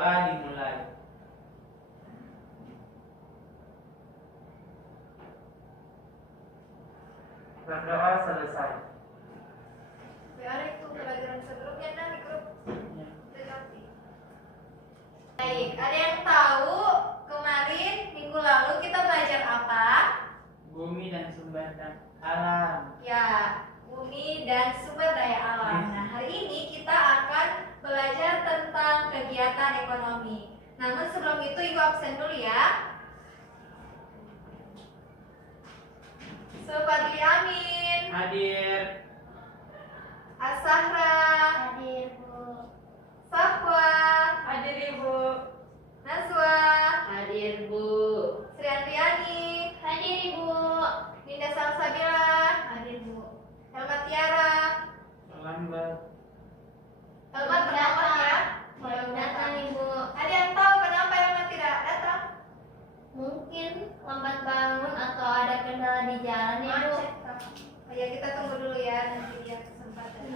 berdoa dimulai. Berdoa selesai. Biar itu pelajaran sebelumnya dan di grup Ya. terganti. Baik, ada yang tahu kemarin minggu lalu kita belajar apa? Bumi dan sumber dan alam. Ya, bumi dan sumber daya alam. Nah, hari ini kita akan belajar tentang kegiatan ekonomi. Namun sebelum itu Ibu absen dulu ya. Sobat Amin, Hadir. Asahra, Hadir, Bu. Safwa, Hadir Ibu. Nazwa, Hadir, Bu. Sri Andriani, Hadir, Ibu. Ninda Salsabila, Hadir, Bu. Elma Tiara. Selamat. Elma terlambat ya. Belum datang, Ibu. Ada yang tahu kenapa Elma tidak datang? Mungkin lambat bangun atau ada kendala di jalan, ya, Bu. Oh ya, kita tunggu dulu ya, nanti dia kesempatan.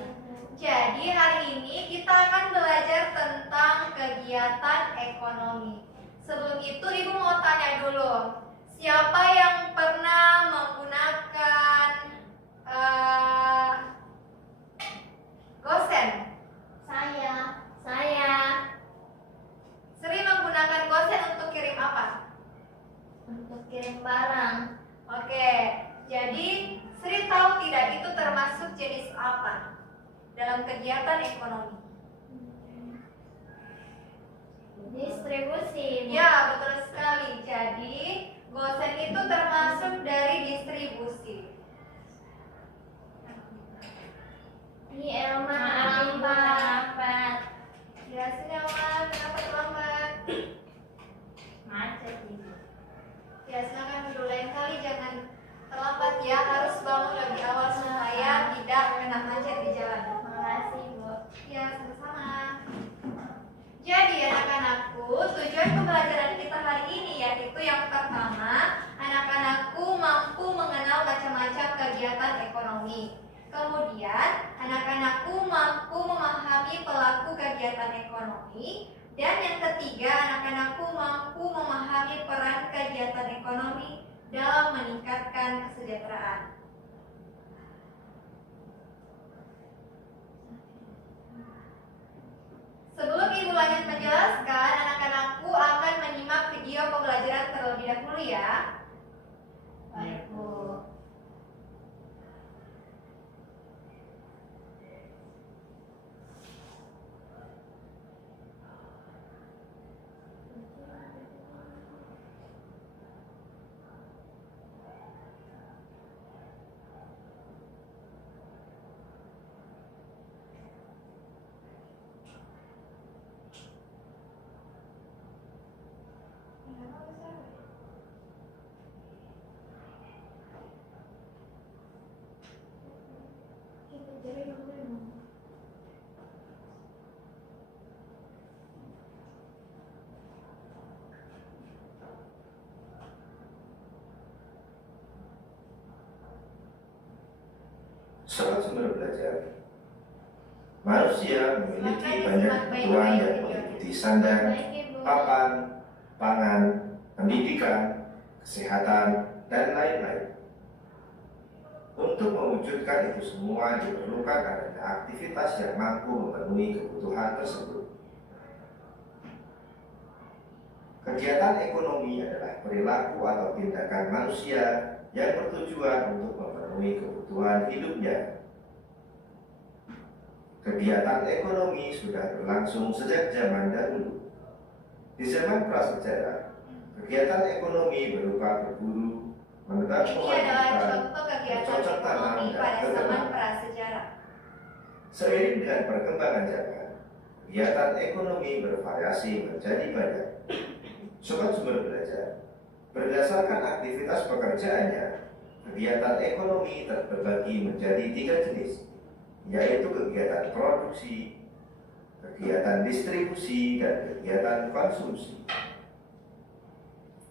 Jadi hari ini kita akan belajar tentang kegiatan ekonomi. Sebelum itu Ibu mau tanya dulu, siapa yang pernah menggunakan gosen? Saya Sering menggunakan gosen untuk kirim apa? untuk kirim barang. Oke, jadi Sri tahu tidak itu termasuk jenis apa dalam kegiatan ekonomi? Distribusi, Bu. Ya, betul sekali. Jadi, gosen itu termasuk dari distribusi. Ini Elma Maaf, Ibu, lambat. Ya, sini Elma, kenapa terlambat? Macet, Ibu. Ya, silakan dulu. Lain kali jangan terlambat ya, harus bangun lebih awal supaya tidak kena macet di jalan. Makasih, Bu. Ya, sama-sama. Jadi anak-anakku, tujuan pembelajaran kita hari ini yaitu yang pertama, anak-anakku mampu mengenal macam-macam kegiatan ekonomi. Kemudian, anak-anakku mampu memahami pelaku kegiatan ekonomi. Dan yang ketiga, anak-anakku mampu memahami peran kegiatan ekonomi dalam meningkatkan kesejahteraan. Sebelum Ibu lanjut menjelaskan, anak-anakku akan menyimak video pembelajaran terlebih dahulu ya. Baik, Bu. Soal sumber belajar. Manusia memiliki banyak kebutuhan yang meliputi sandang, Baik, Ibu. papan, pangan, pendidikan, kesehatan, dan lain-lain. Untuk mewujudkan itu semua diperlukan adanya aktivitas yang mampu memenuhi kebutuhan tersebut. Kegiatan ekonomi adalah perilaku atau tindakan manusia yang bertujuan untuk memenuhi kebutuhan hidupnya. Kegiatan ekonomi sudah berlangsung sejak zaman dahulu. Di zaman prasejarah, kegiatan ekonomi berupa berburu, menebang Ini pohon adalah hutan, contoh kegiatan bercocok tanam, ekonomi dan pada zaman bertanian. prasejarah. Seiring dengan perkembangan zaman, kegiatan ekonomi bervariasi menjadi banyak. Sobat sumber belajar, berdasarkan aktivitas pekerjaannya, kegiatan ekonomi terbagi menjadi 3 jenis, yaitu kegiatan produksi, kegiatan distribusi, dan kegiatan konsumsi.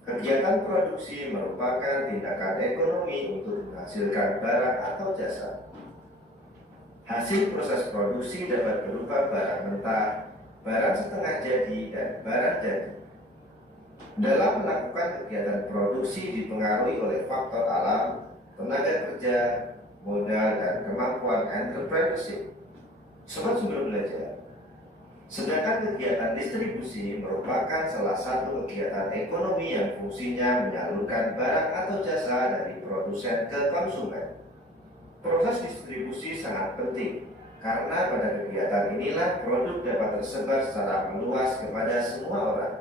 Kegiatan produksi merupakan tindakan ekonomi untuk menghasilkan barang atau jasa. Hasil proses produksi dapat berupa barang mentah, barang setengah jadi, dan barang jadi. Dalam melakukan kegiatan produksi dipengaruhi oleh faktor alam, tenaga kerja, modal, dan kemampuan entrepreneurship. Sobat Sumber Belajar, sedangkan kegiatan distribusi merupakan salah satu kegiatan ekonomi yang fungsinya menyalurkan barang atau jasa dari produsen ke konsumen. Proses distribusi sangat penting karena pada kegiatan inilah produk dapat tersebar secara meluas kepada semua orang.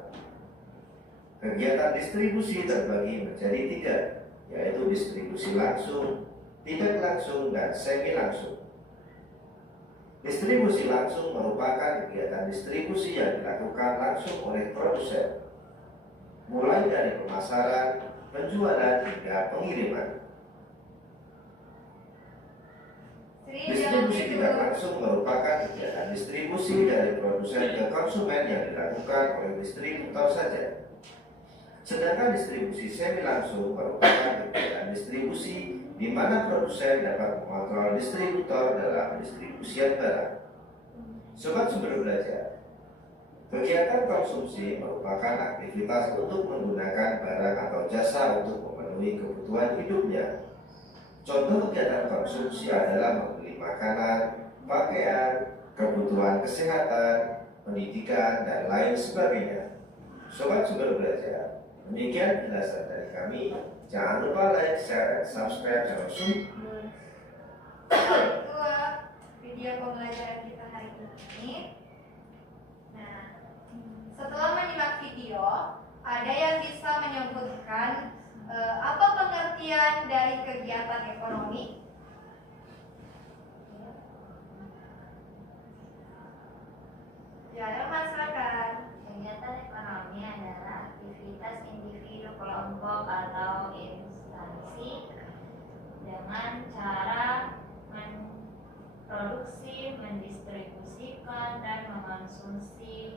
Kegiatan distribusi terbagi menjadi 3, yaitu distribusi langsung, tidak langsung, dan semi langsung. Distribusi langsung merupakan kegiatan distribusi yang dilakukan langsung oleh produsen, mulai dari pemasaran, penjualan, hingga pengiriman. Distribusi tidak langsung merupakan kegiatan distribusi dari produsen ke konsumen yang dilakukan oleh distributor saja. Sedangkan distribusi semi langsung merupakan kegiatan distribusi di mana produsen dapat mengontrol distributor dalam pendistribusian barang. Sobat Sumber Belajar, kegiatan konsumsi merupakan aktivitas untuk menggunakan barang atau jasa untuk memenuhi kebutuhan hidupnya. Contoh kegiatan konsumsi adalah membeli makanan, pakaian, kebutuhan kesehatan, pendidikan, dan lain sebagainya. Sobat Sumber Belajar, demikian penjelasan dari kami. Jangan lupa like, share, dan subscribe channel Sumber. Itu video pembelajaran kita hari ini. Nah, setelah menyimak video, ada yang bisa menyebutkan apa pengertian dari kegiatan ekonomi? Ya, ada masyarakat. Kegiatan ekonomi adalah aktivitas individu, kelompok, atau instansi dengan cara memproduksi, mendistribusikan, dan mengkonsumsi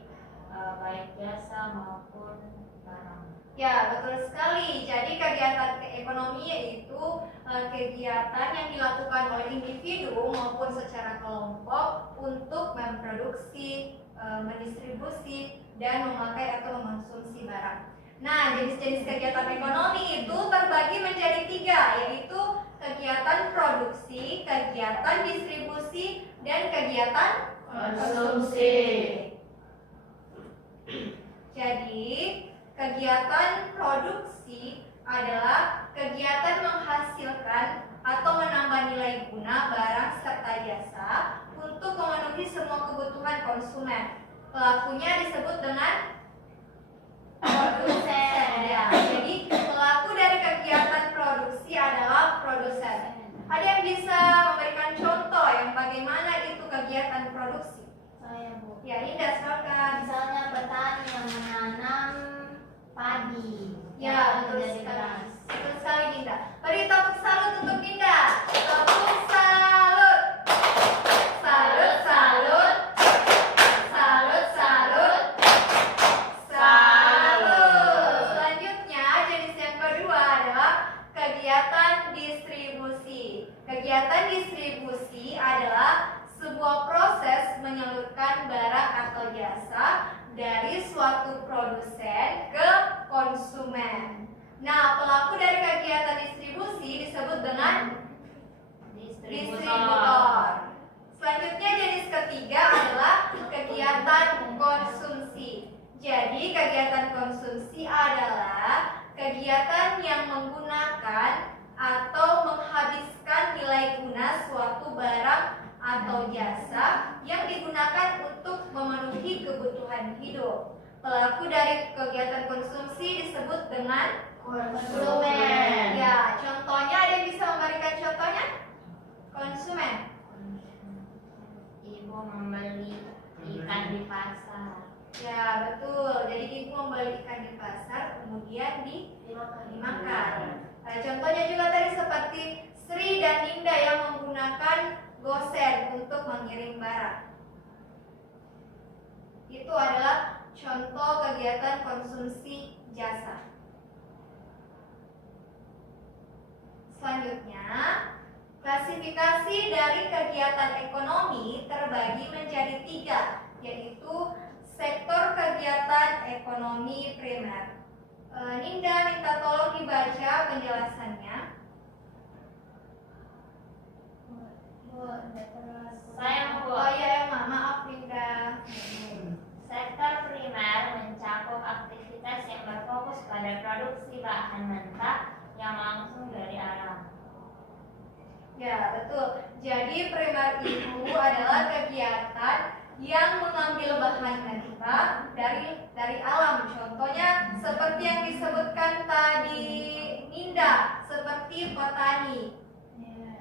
baik jasa maupun barang. Ya, betul sekali. Jadi kegiatan ekonomi yaitu kegiatan yang dilakukan oleh individu maupun secara kelompok untuk memproduksi, mendistribusi, dan memakai atau mengkonsumsi barang. Nah, jenis-jenis kegiatan ekonomi itu terbagi menjadi 3, yaitu kegiatan produksi, kegiatan distribusi, dan kegiatan Konsumsi. Jadi, kegiatan produksi adalah kegiatan menghasilkan atau menambah nilai guna barang serta jasa untuk memenuhi semua kebutuhan konsumen. Pelakunya disebut dengan produsen. Ya, jadi pelaku dari kegiatan produksi adalah produsen. Ada yang bisa memberikan contoh yang bagaimana itu kegiatan produksi? Saya Bu. Ya, Indah, silakan. Misalnya petani yang menanam padi. Ya, betul menjadi sekali. beras. Betul sekali, Dinda. Beri tepuk salut untuk Dinda. Tepuk salut. Salut, salut. Salut, salut. Salut. Selanjutnya, jenis yang kedua adalah kegiatan distribusi. Kegiatan distribusi adalah sebuah proses menyalurkan barang atau jasa dari suatu produsen ke konsumen. Nah, pelaku dari kegiatan distribusi disebut dengan distributor. Selanjutnya jenis ketiga adalah kegiatan konsumsi. Jadi kegiatan konsumsi adalah kegiatan yang menggunakan atau menghabiskan nilai guna suatu barang atau jasa yang digunakan untuk memenuhi kebutuhan hidup. Pelaku dari kegiatan konsumsi disebut dengan konsumen. Ya, contohnya ada yang bisa memberikan contohnya? Konsumen. Ibu membeli ikan di pasar. Ya, betul. Jadi ibu membeli ikan di pasar kemudian dimakan. Nah, contohnya juga tadi seperti Sri dan Indah yang menggunakan gosen untuk mengirim barang. Itu adalah contoh kegiatan konsumsi jasa. Selanjutnya, klasifikasi dari kegiatan ekonomi terbagi menjadi 3, yaitu sektor kegiatan ekonomi primer. Ninda minta tolong dibaca penjelasannya. Saya mau Oh iya Emma, maaf Ninda. Sektor primer mencakup aktivitas yang berfokus pada produksi bahan mentah yang langsung dari alam. Ya betul. Jadi primer itu adalah kegiatan yang mengambil bahan mentah dari alam. Contohnya seperti yang disebutkan tadi Ninda, seperti petani.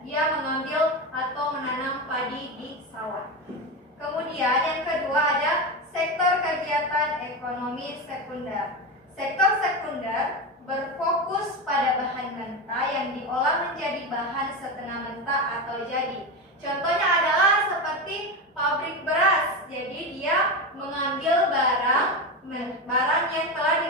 Dia mengambil atau menanam padi di sawah. Kemudian yang kedua ada sektor kegiatan ekonomi sekunder. Sektor sekunder berfokus pada bahan mentah yang diolah menjadi bahan setengah mentah atau jadi. Contohnya adalah seperti pabrik beras. Jadi dia mengambil barang yang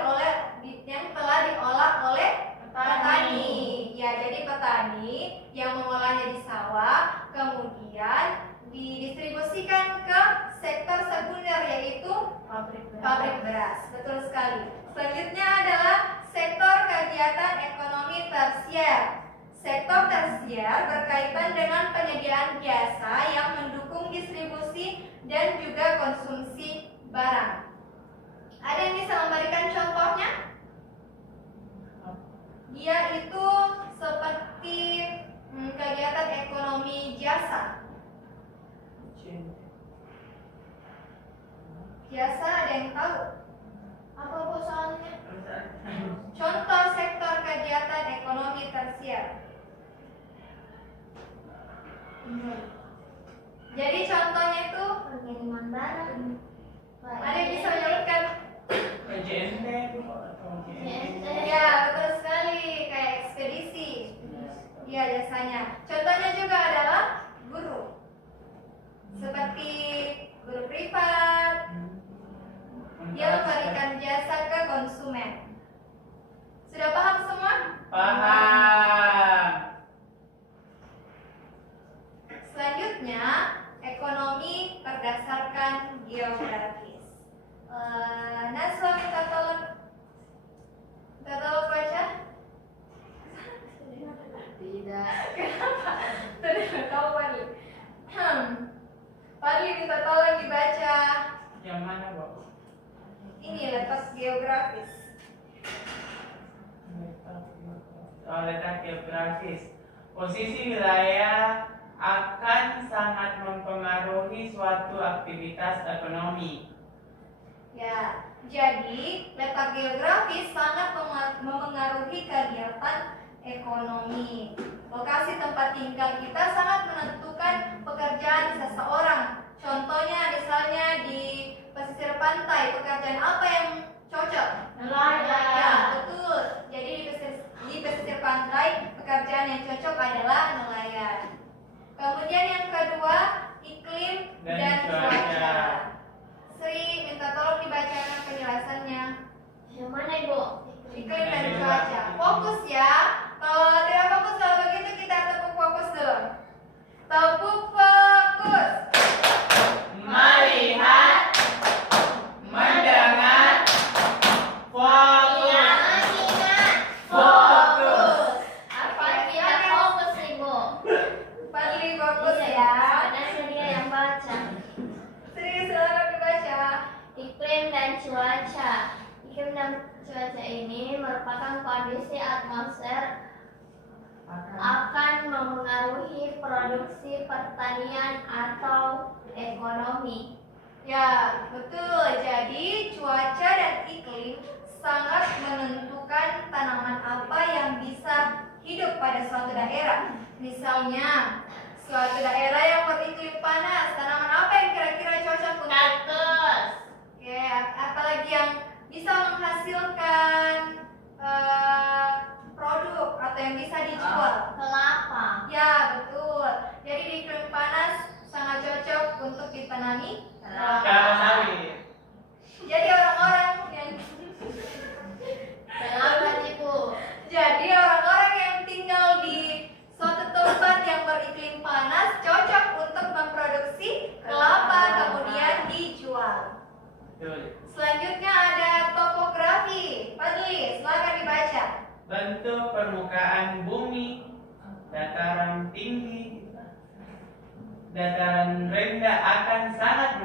telah diolah oleh petani. Ya, jadi petani yang mengolahnya di sawah, kemudian didistribusikan ke sektor sekunder yaitu pabrik beras. Betul sekali. Selanjutnya adalah sektor kegiatan ekonomi tersier. Sektor tersier berkaitan dengan penyediaan jasa yang mendukung distribusi dan juga konsumsi barang. Ada yang bisa memberikan contohnya? Dia itu seperti kegiatan ekonomi jasa. Jasa ada yang tahu? Apa Bu soalnya? Contoh sektor kegiatan ekonomi tersier. Jadi contohnya itu Pengiriman barang. ada yang bisa menyebutkan? JNT. Ya betul sekali, kayak ekspedisi. Iya jasanya. Contohnya juga adalah guru. Seperti guru privat. Dia memberikan jasa ke konsumen. Sudah paham semua? Paham. Selanjutnya, ekonomi berdasarkan geografis. Naswa minta tolong baca. Tidak. Kenapa? Tidak tahu Fadli. Fadli minta tolong dibaca. Yang mana, Bu? Ini letak geografis. Letak geografis. Posisi wilayah akan sangat mempengaruhi suatu aktivitas ekonomi. Ya, jadi letak geografis sangat memengaruhi kegiatan ekonomi. Lokasi tempat tinggal kita sangat menentukan pekerjaan seseorang. Contohnya misalnya di pesisir pantai, pekerjaan apa yang cocok? Nelayan. Ya, betul. Jadi di pesisir pantai pekerjaan yang cocok adalah nelayan. Kemudian yang kedua, iklim dan cuaca. Sri minta tolong dibacakan penjelasannya. Yang mana Ibu? Iklim dan cuaca. Fokus ya. Kalau tidak fokus, kalau begitu kita tepuk fokus dulu. Tepuk fokus. Melihat, mendengar, fokus. Fokus. Apa kita fokus Ibu? Fadli fokus Iya, ya. Padahal dia yang baca. Sri silakan dibaca. Iklim dan cuaca. Iklim dan cuaca ini merupakan kondisi atmosfer akan memengaruhi produksi pertanian atau ekonomi. Ya, betul. Jadi cuaca dan iklim sangat menentukan tanaman apa yang bisa hidup pada suatu daerah. Misalnya, suatu daerah yang beriklim panas, tanaman apa yang kira-kira cocok untuk? Kaktus. Oke, apalagi yang bisa menghasilkan produk atau yang bisa dijual? Kelapa. Ya, betul. Jadi di iklim panas sangat cocok untuk ditanami Kelapa sawit. Jadi orang-orang yang Kelapa Ibu. Jadi orang-orang yang tinggal di suatu tempat yang beriklim panas cocok untuk memproduksi kelapa kemudian dijual. Betul. permukaan bumi, dataran tinggi, dataran rendah akan sangat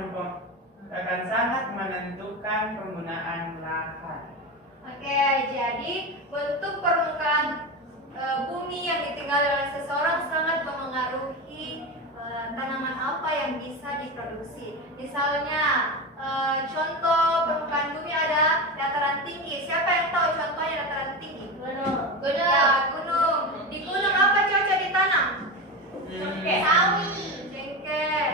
menentukan penggunaan lahan. Oke, jadi bentuk permukaan bumi yang ditinggali oleh seseorang sangat memengaruhi tanaman apa yang bisa diproduksi. Misalnya, contoh permukaan bumi ada dataran tinggi. Siapa yang tahu contohnya dataran tinggi? Gunung. Ya, gunung. Di gunung apa cocok ditanam? Sawi. Jengkeh,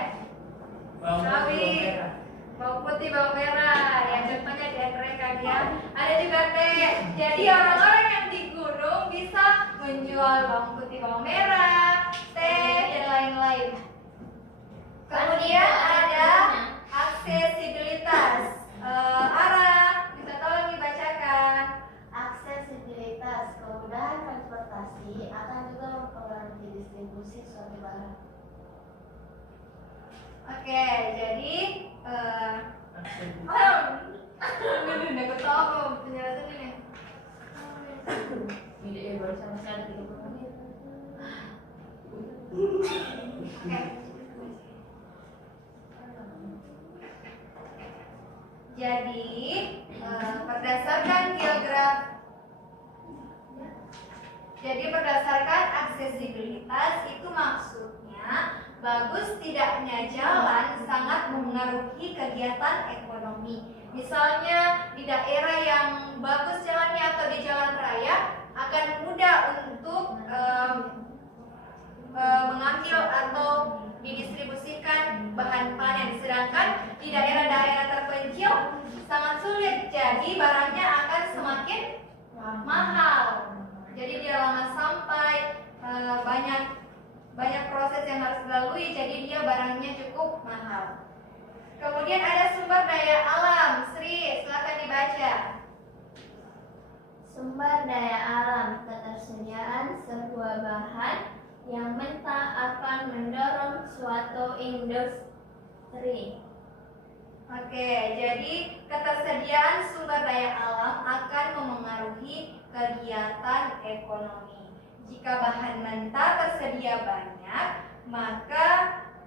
Bawang putih, sawi, bawang merah. bawang putih, bawang merah. Ya, contohnya di mereka ya. Ada juga teh. Jadi orang-orang yang di gunung bisa menjual bawang putih, bawang merah, teh, dan lain-lain. Kemudian ada aksesibilitas. Ara, bisa tolong dibacakan. Aksesibilitas, kemudahan transportasi akan juga mempengaruhi distribusi suatu barang. Oke, jadi ini aku tahu penjelasan ini. Video baru sama sekali 30 menit. Oke. Jadi berdasarkan aksesibilitas itu maksudnya bagus tidaknya jalan sangat mempengaruhi kegiatan ekonomi. Misalnya di daerah yang bagus jalannya atau di jalan raya akan mudah untuk mengambil atau didistribusikan bahan panen, sedangkan di daerah-daerah terpencil sangat sulit, jadi barangnya akan semakin mahal. Jadi dia lama sampai, banyak proses yang harus dilalui, jadi dia barangnya cukup mahal. Kemudian ada sumber daya alam. Sri, silakan dibaca. Sumber daya alam, ketersediaan sebuah bahan yang mentah akan mendorong suatu industri. Oke, jadi ketersediaan sumber daya alam akan memengaruhi kegiatan ekonomi. Jika bahan mentah tersedia banyak, maka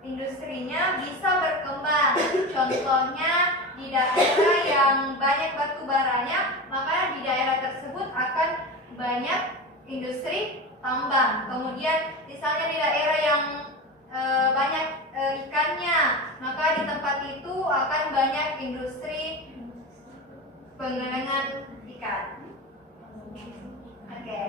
industrinya bisa berkembang. Contohnya di daerah yang banyak batu baranya, maka di daerah tersebut akan banyak industri tambang. Kemudian misalnya di daerah yang banyak ikannya, maka di tempat itu akan banyak industri pengembangan ikan. Oke,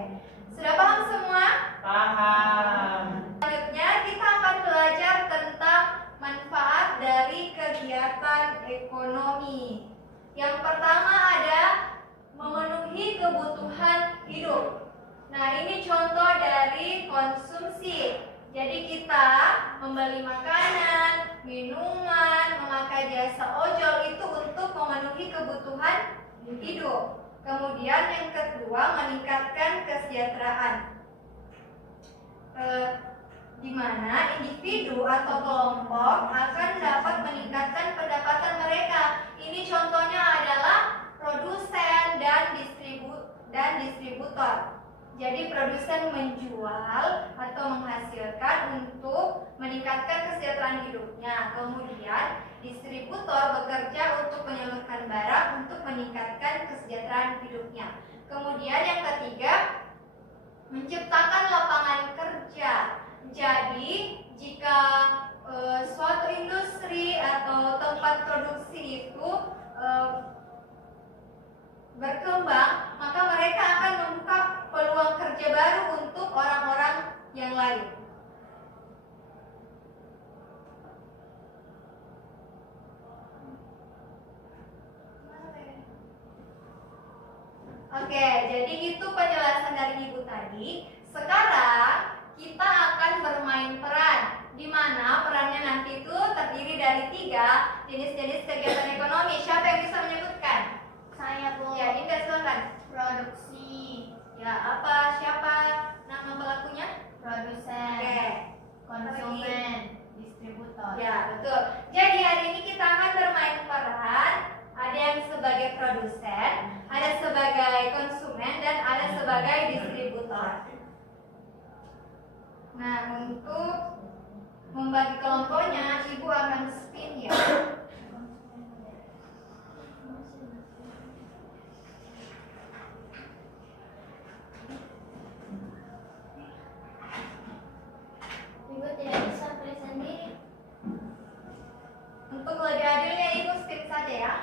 sudah paham semua? Paham. Selanjutnya kita akan belajar tentang manfaat dari kegiatan ekonomi. Yang pertama ada memenuhi kebutuhan hidup. Nah, ini contoh dari konsumsi. Jadi kita membeli makanan, minuman, memakai jasa ojol itu untuk memenuhi kebutuhan hidup. Kemudian yang kedua meningkatkan kesejahteraan. Di mana individu atau kelompok akan dapat meningkatkan pendapatan mereka. Ini contohnya adalah produsen dan distributor. Jadi produsen menjual atau menghasilkan untuk meningkatkan kesejahteraan hidupnya. Kemudian distributor bekerja untuk menyalurkan barang untuk meningkatkan kesejahteraan hidupnya. Kemudian yang ketiga, menciptakan lapangan kerja. Jadi jika suatu industri atau tempat produksi itu berkembang, maka mereka akan membuka peluang kerja baru untuk orang-orang yang lain. Oke, jadi itu penjelasan dari Ibu tadi. Sekarang kita akan bermain peran, di mana perannya nanti itu terdiri dari 3 jenis-jenis kegiatan ekonomi. Siapa yang bisa menyebutkan? Saya, Bu. Ya, Indah silakan. Produksi, Ya, apa? Siapa nama pelakunya? produsen, Oke. konsumen, distributor. Ya, betul. Jadi hari ini kita akan bermain peran. Ada yang sebagai produsen, ada sebagai konsumen, dan ada sebagai distributor. Nah, untuk membagi kelompoknya, ibu akan spin ya. Ibu tidak bisa pilih sendiri. Untuk lebih adilnya, ibu spin saja ya.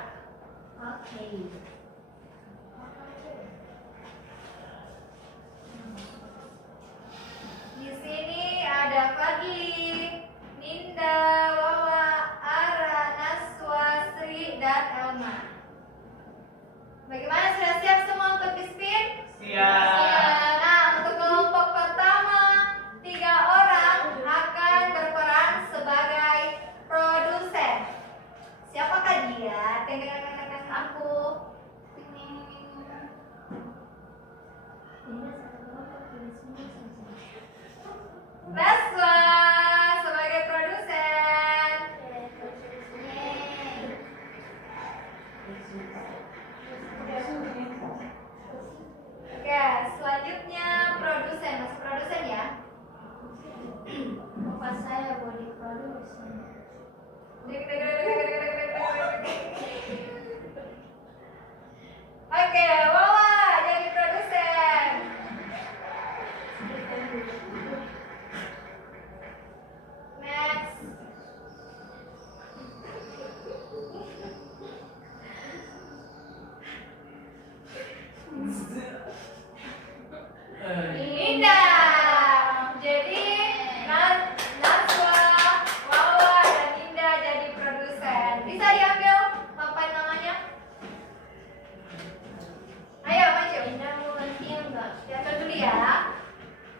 Oke. Di sini ada Fadli, Ninda, Wawa, Ara, Naswa, Sri, dan Elma. Bagaimana, sudah siap semua untuk di spin? Siap. Nah, untuk kelompok pertama, 3 orang akan berperan sebagai produsen. Siapakah dia? Aku. Naswa sebagai produsen. Oke, selanjutnya produsen. Masih produsen ya? Bapak saya body production. Oke, Wawa jadi produsen. Next. Linda. Jadi Naswa, Wawa, dan Linda jadi produsen. Bisa diambil papan namanya? Ayo maju. Indah mau gantian nggak? Diambil dulu ya.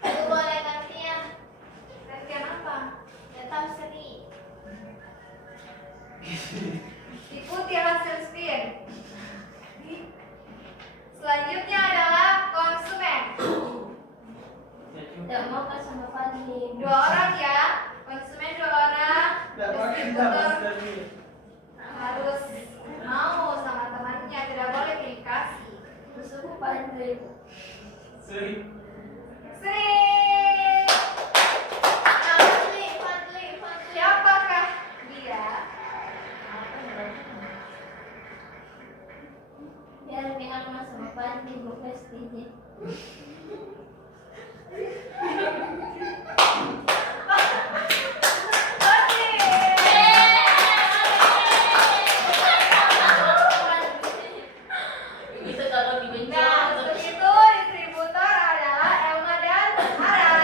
Aku boleh gantian. Gantian apa? Tetap Sri. Ikuti hasil spin. Selanjutnya adalah konsumen. Tidak mau ke sama Fadli. 2 orang ya. Konsumen 2 orang. Distributor harus mau sama temannya, tidak boleh pilih kasih. Musuhku Fadli. Sri. Sri. Nah, Fadli. Siapakah dia? Biar pihak mas sama Fadli bukan sedikit. Itu kalau dibenci. Nah, untuk itu distributor adalah Elma dan Ara.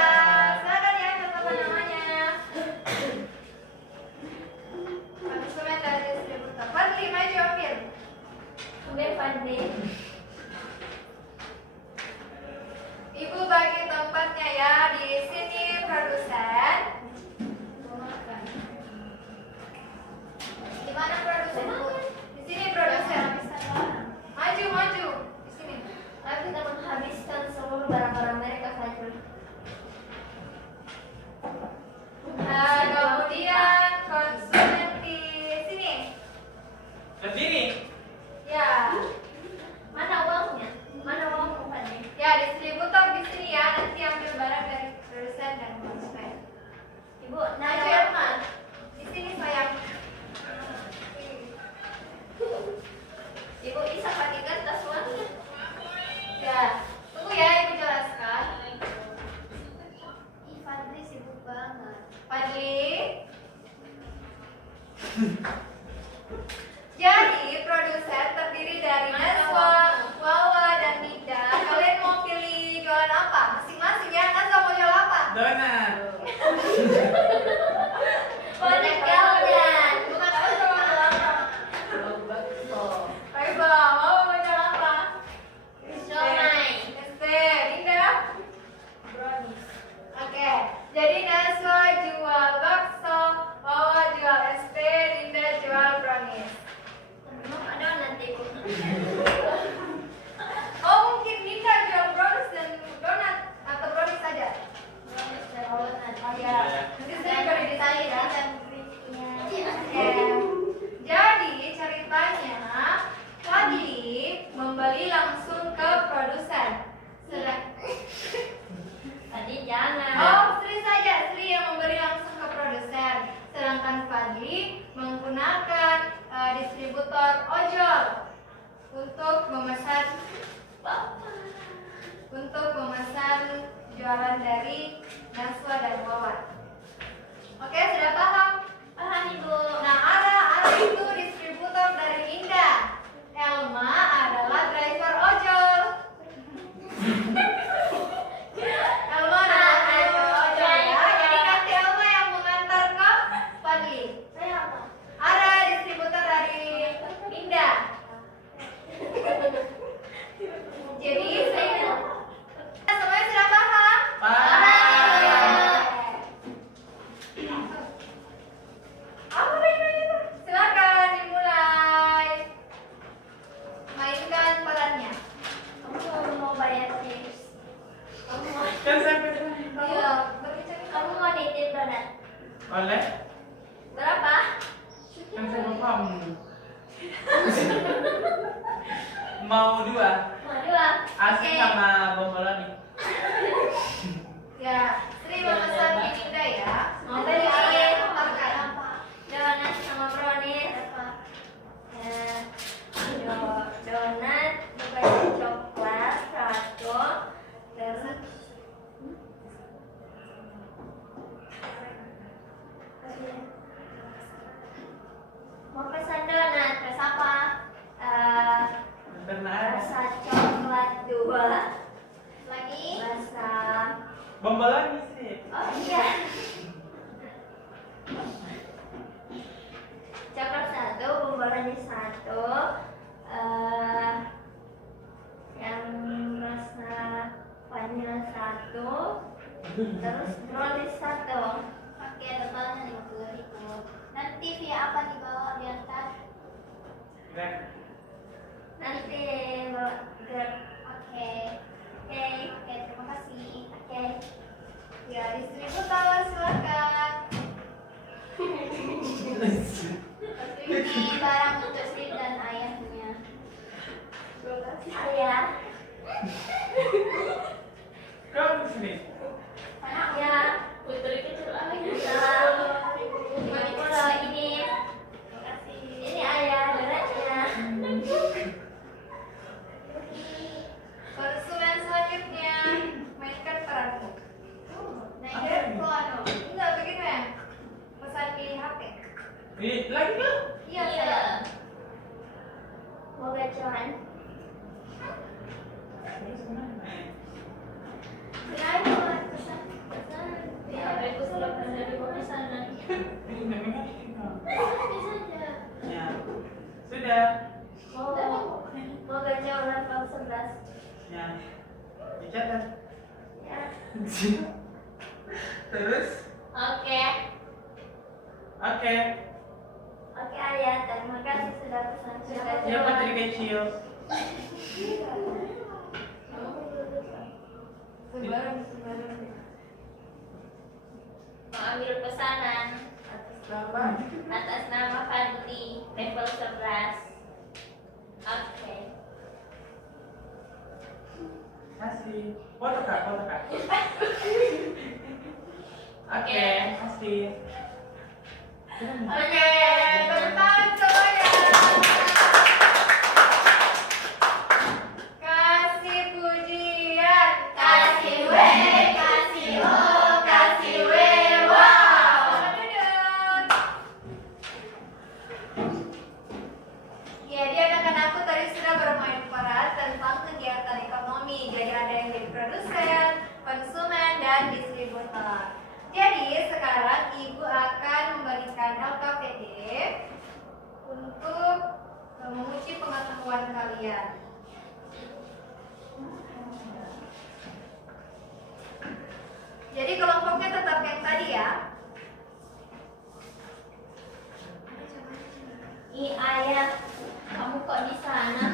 Silakan ya, siapa namanya? Konsumen dan distributor. Fadli, maju ambil. Ambil Fadli. Ibu bagi tempatnya ya. Di sini produsen. Di mana produsen? Bu? Di sini produsen. Maju. Di sini. mau dua. Mau dua. Asin Oke. sama bomboloni. Ya, Sri memesan Dinda ya. Mau Dari beli. ayah makan. Donat sama brownies. Donat berbagai coklat satu. Terus mau pesan donat, terus apa? Karena Rasa coklat dua. Lagi. Rasa bomboloni sih. oh iya. Coklat satu, bomboloni satu. Yang rasa vanilla satu. Terus brownies satu. Oke, totalnya 50.000. Nanti via apa dibawa diantar? Grab. Nanti bawa Grab. Oke. Oke. Oke, terima kasih. Oke. Ya, distributor silakan. Ini barang untuk Sri dan ayahnya. Ayah. Kau di sini. Ya. Putri kecil lagi. Ini kalau ini. Ini ayah donatnya. Konsumen selanjutnya, mainkan peranmu. Naik telepon. Enggak begitu ya? Pesan di HP. Lagi kan? Iya, saya. Mau gacuan. Ayo, pesan. Di HP ku sudah ada di pemesanan. Bisa saja. Ya. Sudah. Mau gacuan level 11. Ya. Dicatat. Ya. Terus? Oke. Oke. Oke ayah, terima kasih sudah pesan sudah Ya Putri kecil. Sebarang. Mau ambil pesanan atas nama Fadli level 11. Oke. Kasih. Foto kak, foto kak. Oke, kasih. Oke, tentang semuanya. Kasih pujian, kasih W, kasih O, kasih W, wow. Duduk. Ya, dia anak-anakku tadi sudah bermain peran tentang kegiatan ekonomi. Jadi ada yang jadi produsen, konsumen, dan distributor. Jadi sekarang Ibu akan memberikan LKPD untuk menguji pengetahuan kalian. Jadi kelompoknya tetap yang tadi ya. Ih ayah, kamu kok di sana?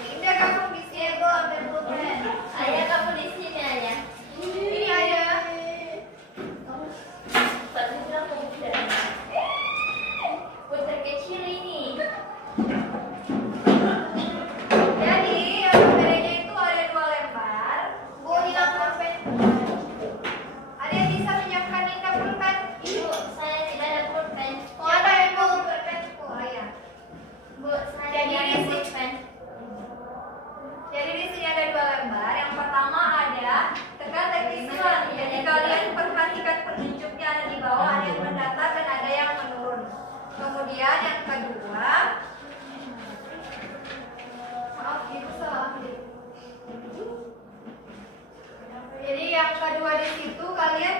Ini kamu di sini, Bu, ambil pulpen. Ayah kamu di sini ayah. Ini ayah. Pasti bilang kamu tidak. Putri kecil ini. Jadi LKPD-nya itu ada 2 lembar. Bu, hilang pulpen. Ada yang bisa menyiapkan Dinda pulpen? Ibu, saya tidak ada pulpen. Siapa yang mau pulpen? Oh, ayah. Bu, saya Jadi tidak ada di sini- pulpen. Jadi di sini ada 2 lembar. Yang pertama ada teka-teki silang. Jadi kalian perhatikan penunjuknya ada di bawah, ada yang mendatar dan ada yang menurun. Kemudian yang kedua, maaf ibu salah ambil. Jadi yang kedua di situ kalian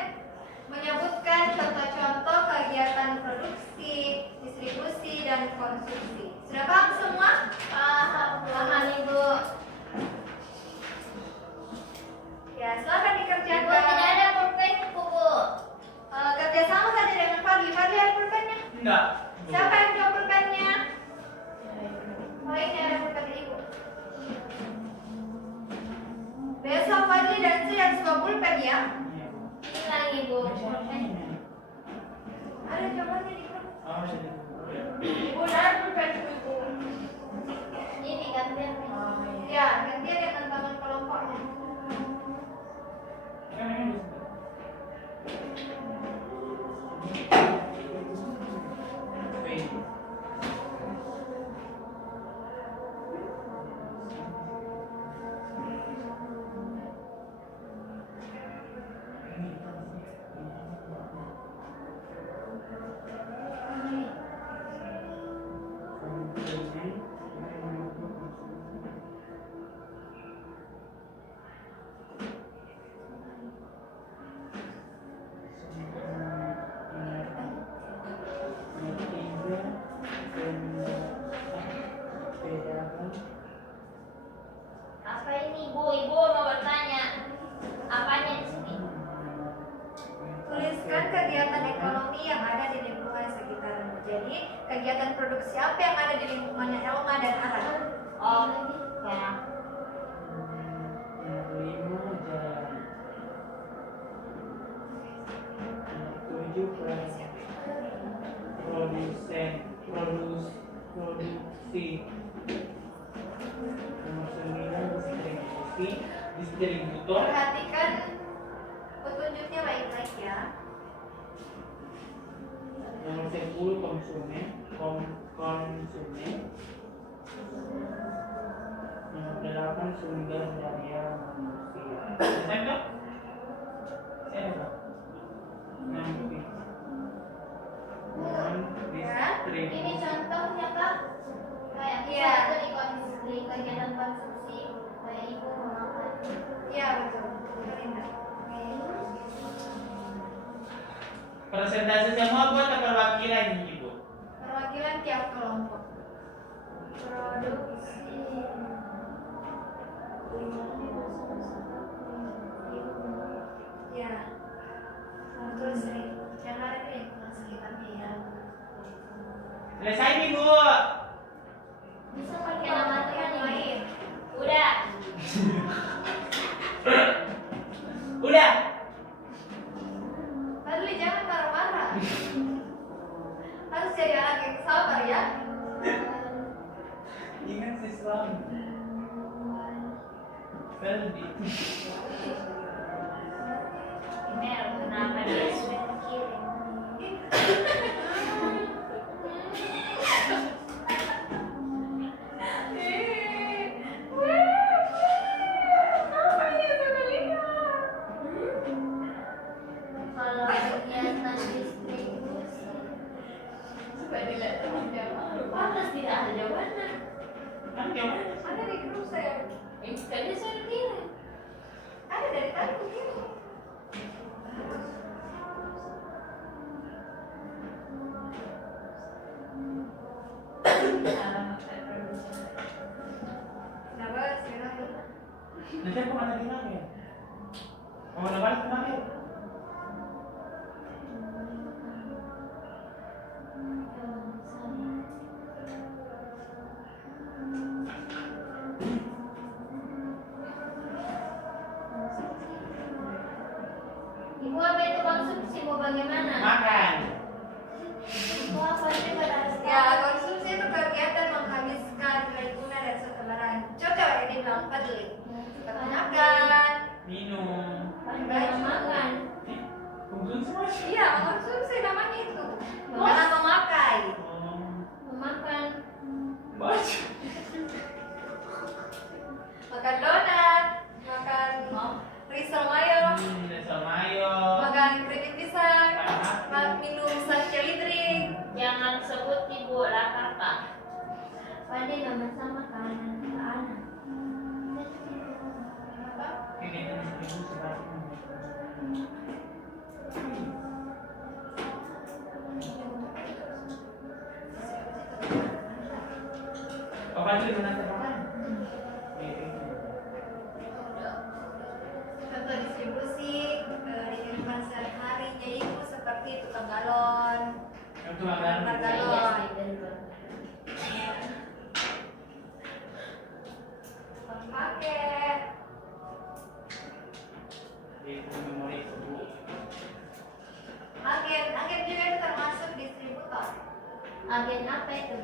menyebutkan contoh-contoh kegiatan produksi, distribusi, dan konsumsi. Sudah paham semua? Paham ibu. Ya, silakan Ibu dikerjakan. tidak ada pulpen, Bu. Kerjasama saja dengan Fadli. Fadli ada pulpennya? Enggak. Siapa yang jual pulpennya? Oh, ini ada pulpen ibu. Besok Fadli dan Sri harus bawa pulpen ya. Hilang ibu pulpen. Ada jawabannya di grup. Oh, jadi. Ibu ada pulpen ibu. Ini diambil. Oh, produksi, distributor. Perhatikan petunjuknya baik-baik ya. Nomor 10 konsumen. Konsumen. Nomor 8 sumber daya manusia. Saya enggak? Saya enggak? Nanti. Ini contohnya Kak. Kayak Iya. di kegiatan konsumsi kayak ibu memakan. Iya betul. Benar. Persentase semua buat perwakilan Ibu. Perwakilan tiap kelompok. Produksi. Ya. Betul Sri. Yang ada itu yang kurang sekitarnya ya. Selesai nih Bu. Bisa pakai nama teman yang ini. lain. Udah. Udah. Fadli jangan marah-marah. Harus jadi anak yang sabar ya. Ingat siswa. Ferdi. Mer, kenapa dia sudah dikirim? Kalau kegiatan distribusi, Supaya dilihat teman-teman. pantas tidak ada jawabannya. Kan coba. Ada di grup saya. Tadi saya kirim. Ada dari tadi begini. Kenapa sekarang? Nanti aku mana di mana ya? Mau balik kemana ya? Ibu apa itu konsumsi mau bagaimana? Makan. Ibu apa itu pada Ya, konsumsi itu kegiatan menghabiskan guna dan setebaran. Cocok ini bilang Fadli. Makan. Minum. makan. Konsumsi masih. Iya, konsumsi namanya itu. Bukan memakai. Oh. Memakan. Baca. Makan donat, makan risol mayo, Risol mayo. makan keripik pisang, minum sunshine drink. Jangan sebut ibu lapar Pak. Pada nama sama kanan ke anak. Ini distribusi berapa? Apa itu dengan termakan? Contoh distribusi di kehidupan sehari-harinya ibu seperti tukang galon, Untuk makan. tukang galon, tukang paket. Itu memori ibu. Agen juga itu termasuk distributor. Agen apa itu?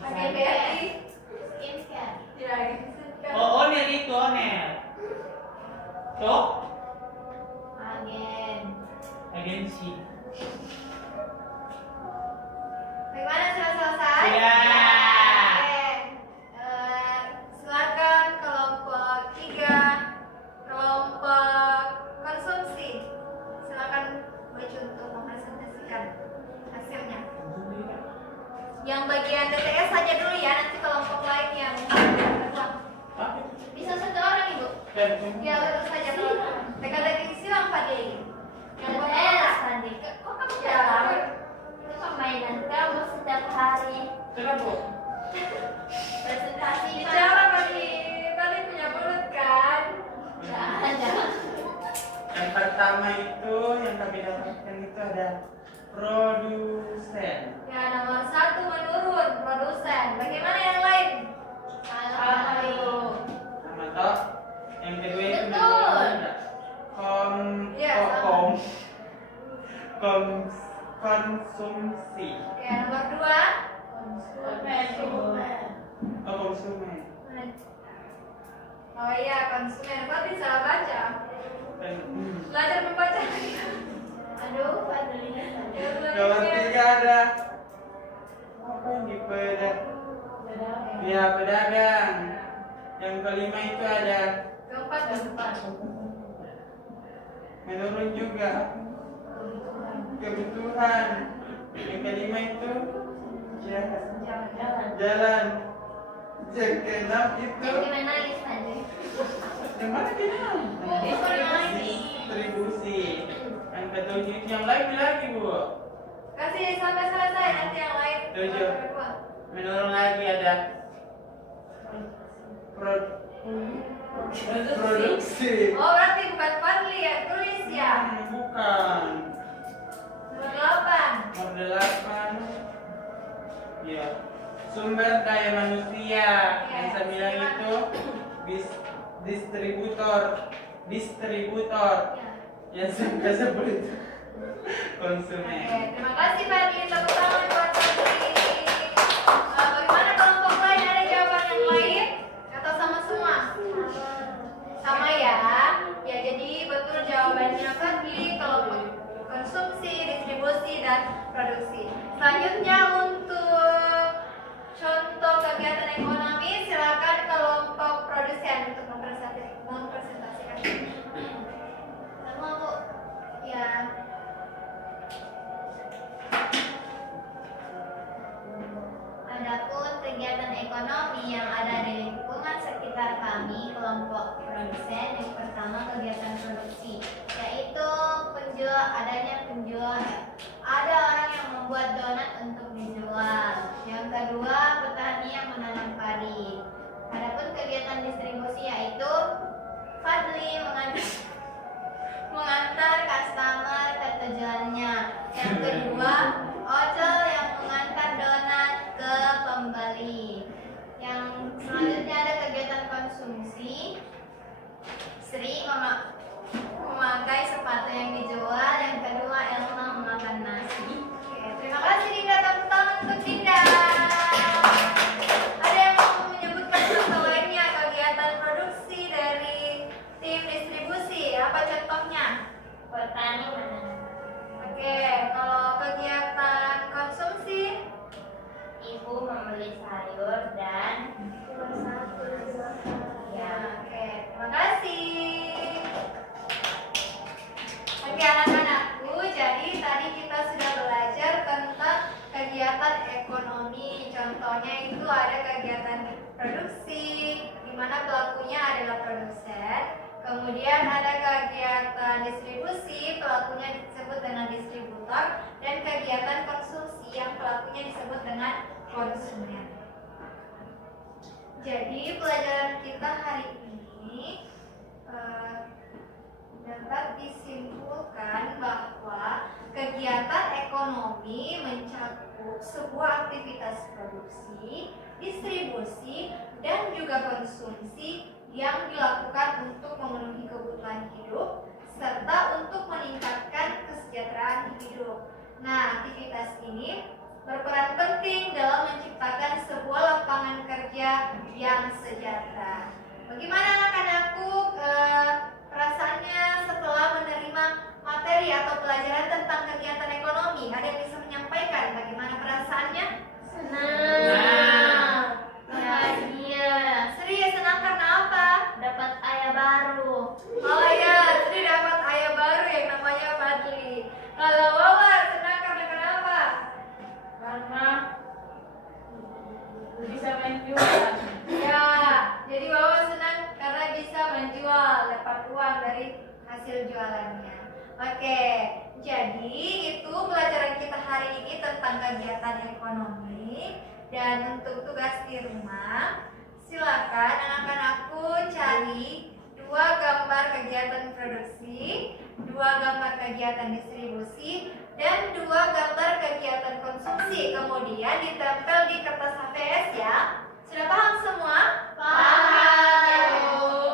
Agen BRI. Skincare. Ya, gitu. Oh, oner itu oner. Tuh, Agen. agensi. Bagaimana sudah selesai? Iya. Oke. Silakan kelompok 3, kelompok konsumsi. Silakan baju untuk mempresentasikan hasilnya. Yang bagian TTS saja dulu ya, nanti kelompok lain yang beruang. Bisa satu orang ibu? Ya tentu saja bu. Teka-teki silang Fadli. Yang TTS pertama. tadi. Kok kamu Ya, tahu? Itu permainan kamu setiap hari. Kenapa? Presentasi bicara Fadli. Fadli punya mulut kan? Jangan. Yang pertama itu yang kami dapatkan itu ada produsen. Ya nomor 1 menurun produsen. Bagaimana yang lain? Salah ibu. Sama toh. Yang kedua itu Betul. ada Iya, sama. konsumsi. Ya nomor 2. Oh, konsumen. Oh iya konsumen. Berarti salah baca. Dan Belajar membaca. Aduh, Fadli. nomor 3 ada apa yang di ya pedagang. Yang kelima itu ada Keempat. menurun juga kebutuhan. Yang kelima itu ya, jalan. Yang keenam itu Yang gimana Lis Fadli? yang mana keenam? Distribusi. Yang ketujuh itu yang lagi Bu. Kasih sampai selesai nanti yang lain. Tujuh. Menurun lagi ada produksi. Oh, berarti bukan Fadli ya, tulis ya. Bukan. Nomor 8. Nomor 8 ya, sumber daya manusia. Yang saya bilang itu distributor. Yang saya sebut itu konsumen. Oke, terima kasih Fadli. Tepuk tangan buat Fadli. Bagaimana kelompok lain, ada jawaban yang lain? Atau sama semua? Sama ya. Ya, jadi betul jawabannya Fadli, kelompok konsumsi, distribusi, dan produksi. Selanjutnya untuk contoh kegiatan ekonomi, silakan kelompok produsen untuk mempresentasikan. Sama Bu. Ya. Adapun kegiatan ekonomi yang ada di lingkungan sekitar kami, kelompok produsen, yang pertama kegiatan produksi, yaitu adanya penjual. Ada orang yang membuat donat untuk dijual. Yang kedua, petani yang menanam padi. Adapun kegiatan distribusi yaitu Fadli mengantar customer ke tujuannya. Yang kedua, ojol yang mengantar donat ke pembeli. Yang selanjutnya ada kegiatan konsumsi. Sri memakai sepatu yang dijual. Yang kedua, Elma memakan nasi. Oke, terima kasih Dinda. Tepuk tangan untuk Dinda. Ada yang mau menyebutkan contoh lainnya kegiatan produksi dari tim distribusi? Apa contohnya? Petani menanam. Oke, kalau kegiatan konsumsi, Ibu membeli sayur dan ya, oke, terima kasih. Oke anak-anakku, jadi tadi kita sudah belajar tentang kegiatan ekonomi. Contohnya itu ada kegiatan produksi, di mana pelakunya adalah produsen. Kemudian ada kegiatan distribusi, pelakunya disebut dengan distributor, dan kegiatan konsumsi yang pelakunya disebut dengan konsumen. Jadi pelajaran kita hari ini dapat disimpulkan bahwa kegiatan ekonomi mencakup sebuah aktivitas produksi, distribusi, dan juga konsumsi yang dilakukan untuk memenuhi kebutuhan hidup serta untuk meningkatkan kesejahteraan hidup. Nah, aktivitas ini berperan penting dalam menciptakan sebuah lapangan kerja yang sejahtera. Bagaimana anak-anakku perasaannya setelah menerima materi atau pelajaran tentang kegiatan ekonomi? Ada yang bisa menyampaikan bagaimana perasaannya? senang, bahagia, Sri senang karena apa? dapat ayah baru. Oh ya, Sri dapat ayah baru yang namanya Fadli. Kalau Wawa senang karena kenapa? Karena bisa main juga. Ya, jadi Wawa senang karena bisa menjual, dapat uang dari hasil jualannya. Oke, jadi itu pelajaran kita hari ini tentang kegiatan ekonomi. Dan untuk tugas di rumah, silakan anak-anakku cari 2 gambar kegiatan produksi, 2 gambar kegiatan distribusi, dan 2 gambar kegiatan konsumsi. Kemudian ditempel di kertas HVS ya. Sudah paham semua? Paham.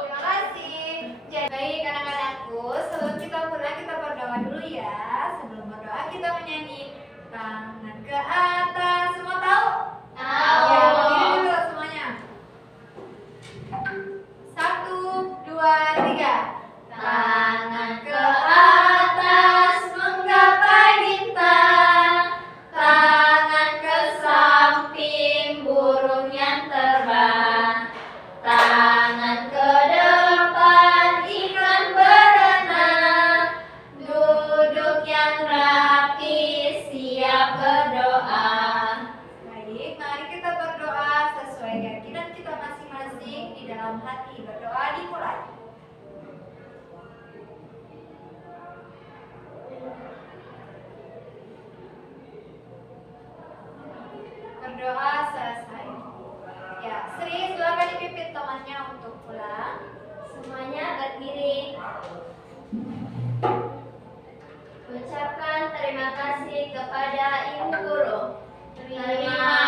Terima kasih. Jadi baik anak-anakku, sebelum kita pulang kita berdoa dulu ya. Sebelum berdoa kita menyanyi tangan ke atas. Semua tahu? Tahu. Ya, berdiri dulu semuanya. 1, 2, 2, 3. Tangan ke atas menggapai bintang, tangan ke samping burung yang terbang, tangan ke depan ikan berenang, duduk yang rapi siap berdoa. Baik, mari kita berdoa sesuai keyakinan kita masing-masing di dalam hati. Berdoa dimulai. Berdoa selesai. Ya, Sri silakan dipimpin temannya untuk pulang. Semuanya berdiri. Ucapkan terima kasih kepada Ibu Guru. Terima